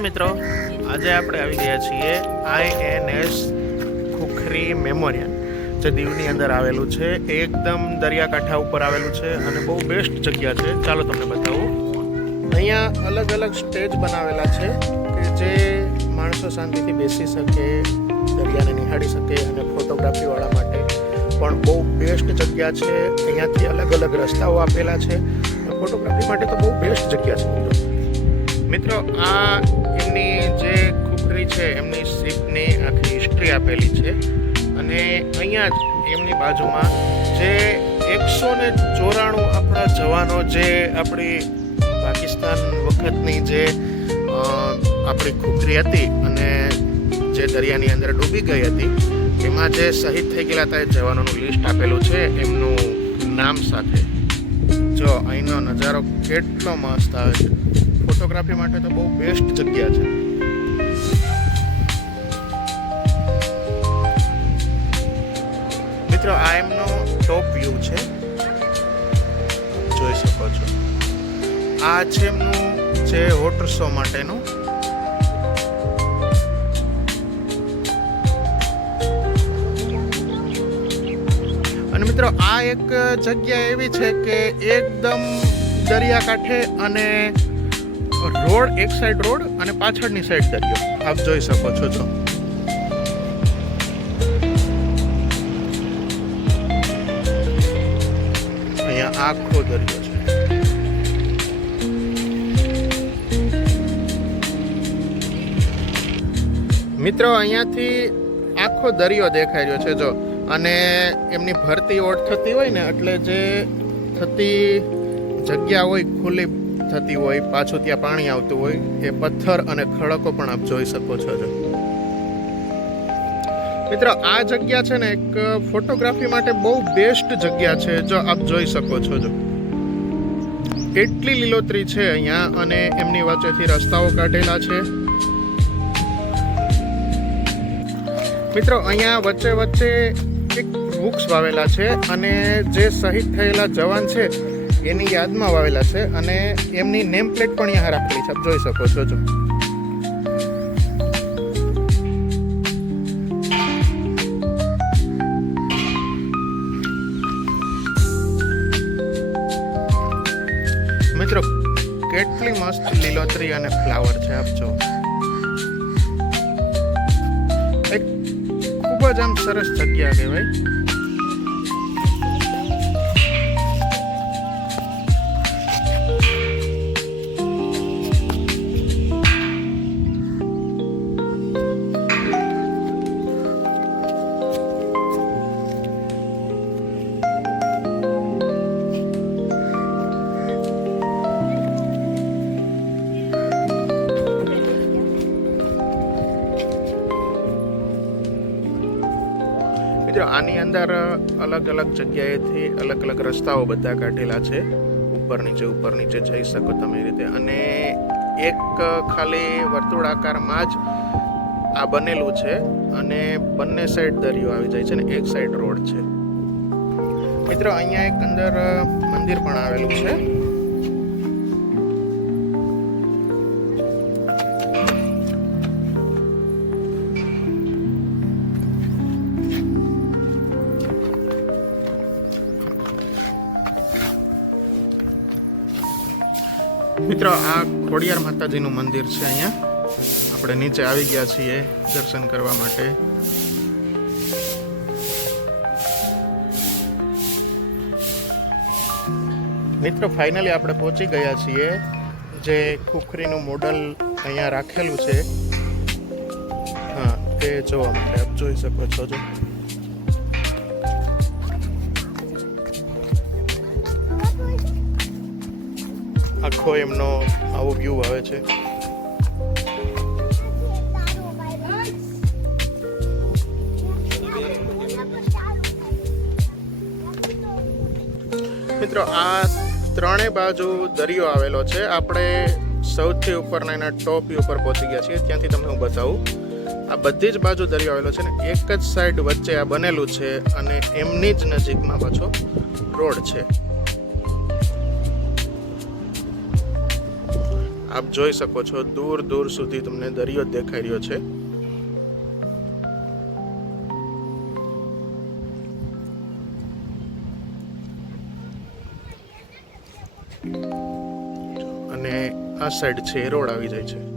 મિત્રો, આજે આપણે આવી ગયા છીએ INS ખુખરી મેમોરિયલ, જે દીવની અંદર આવેલું છે. એકદમ દરિયાકાંઠા ઉપર આવેલું છે અને બહુ બેસ્ટ જગ્યા છે. ચાલો તમને બતાવું. અહીંયા અલગ અલગ સ્ટેજ બનાવેલા છે કે જે માણસો શાંતિથી બેસી શકે, દરિયાને નિહાળી શકે, અને ફોટોગ્રાફીવાળા માટે પણ બહુ બેસ્ટ જગ્યા છે. અહીંયાથી અલગ અલગ રસ્તાઓ આપેલા છે. ફોટોગ્રાફી માટે તો બહુ બેસ્ટ જગ્યા છે મિત્રો. આ એમની જે ખુખરી છે, એમની શિપની આખી હિસ્ટ્રી આપેલી છે. અને અહીંયા જ એમની બાજુમાં જે 194 આપણા જવાનો, જે આપણી પાકિસ્તાન વખતની જે આપણી ખુખરી હતી અને જે દરિયાની અંદર ડૂબી ગઈ હતી, એમાં જે શહીદ થઈ ગયેલા હતા એ જવાનોનું લિસ્ટ આપેલું છે એમનું નામ સાથે. જો અહીંનો નજારો કેટલો મસ્ત આવે છે. ફોટોગ્રાફી માટે તો બહુ બેસ્ટ જગ્યા છે. મિત્રો, આ એમનો ટોપ વ્યૂ છે, જોઈ શકો છો. આ છે એમનું જે વોટર શો માટેનું. અને મિત્રો, આ એક જગ્યા એવી છે કે એકદમ દરિયાકાંઠે, અને રોડ એક સાઈડ રોડ અને પાછળની સાઈડ દરિયો આપ જોઈ શકો છો. જો અહીંયા આખો દરિયો છે. મિત્રો, અહીંયાથી આખો દરિયો દેખાઈ રહ્યો છે. જો, અને એમની ભરતી ઓટ થતી હોય ને, એટલે જે થતી જગ્યા હોય, ખુલ્લી થતી હોય, પાછું ત્યાં પાણી આવતું હોય, એ પથ્થર અને ખડકો પણ આપ જોઈ શકો છો. મિત્રો, આ જગ્યા છે ને એક ફોટોગ્રાફી માટે બહુ બેસ્ટ જગ્યા છે. જો આપ જોઈ શકો છો. જો એટલી લીલોતરી છે અહીંયા, અને એમની વચ્ચેથી રસ્તાઓ કાઢેલા છે. મિત્રો, અહીંયા વચ્ચે વચ્ચે એક વૃક્ષ વાવેલા છે, અને જે શહીદ થયેલા જવાન છે એની યાદમાં વાવેલા છે, અને એમની નેમ પ્લેટ પણ અહીંયા રાખેલી છે. આપ જોઈ શકો છો. જો મિત્રો, કેટલી મસ્ત લીલોતરી અને ફ્લાવર છે. આપ જો, એક ખૂબ જ આમ સરસ જગ્યા કહેવાય. મિત્રો, આની અંદર અલગ અલગ જગ્યાએથી અલગ અલગ રસ્તાઓ બધા કાઢેલા છે. ઉપર નીચે જઈ શકો તમે એ રીતે. અને એક ખાલી વર્તુળાકારમાં જ આ બનેલું છે, અને બંને સાઈડ દરિયો આવી જાય છે ને એક સાઈડ રોડ છે. મિત્રો, અહીંયા એક અંદર મંદિર પણ આવેલું છે. મિત્રો, આ ખોડિયાર માતાજીનું મંદિર છે. અહીંયા આપણે નીચે આવી ગયા છીએ દર્શન કરવા માટે. મિત્રો, ફાઇનલી આપણે પહોંચી ગયા છીએ. જે ખુખરીનું મોડલ અહીંયા રાખેલું છે, હા, તે જોવા માટે આપ જોઈ શકો છો. જો આખો એમનો આવો વ્યૂ આવે છે. મિત્રો, આ ત્રણે બાજુ દરિયો આવેલો છે. આપણે સૌથી ઉપરના એના ટોપ ઉપર પહોંચી ગયા છીએ. ત્યાંથી તમને હું બતાવું. આ બધી જ બાજુ દરિયો આવેલો છે ને એક જ સાઈડ વચ્ચે આ બનેલું છે, અને એમની જ નજીકમાં પાછો રોડ છે. આપ જોઈ શકો છો દૂર દૂર સુધી તમને દરિયો દેખાઈ રહ્યો છે. અને આ સાઈડ છે રોડ આવી જાય છે.